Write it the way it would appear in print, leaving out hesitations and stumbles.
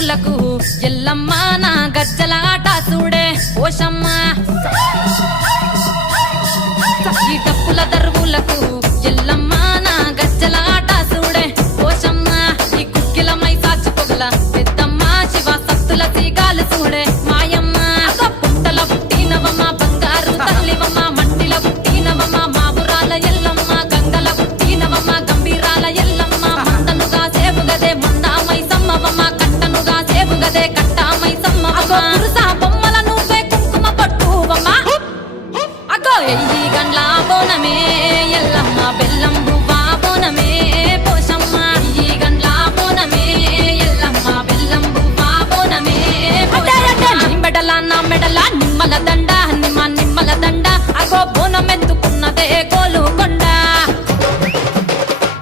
దరువులకు ఎల్లమ్మ నా గజ్జల ఆట చూడే ఓషమ్మ ఈ డప్పుల దరువులకు ఎల్లమ్మ